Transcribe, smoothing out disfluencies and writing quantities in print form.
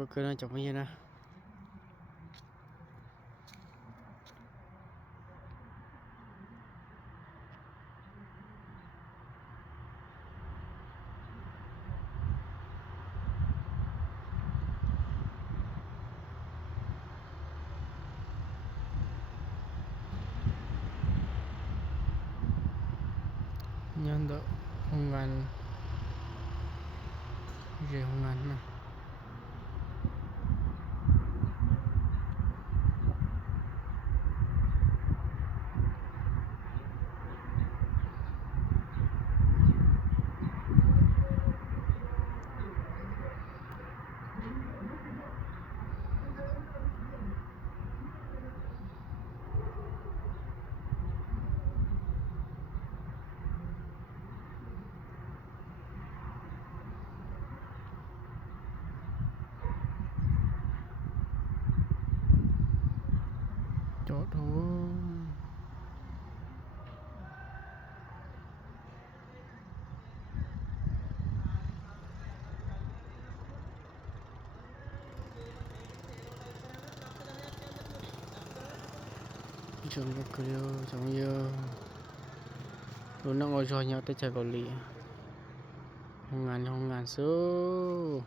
có cơ nó chọc như nè nhân độ không ngàn gì không ngàn nè chỗ đó chúng có cơ giống như luôn nó ngồi rồi nhau tới chơi cầu lì không ngàn số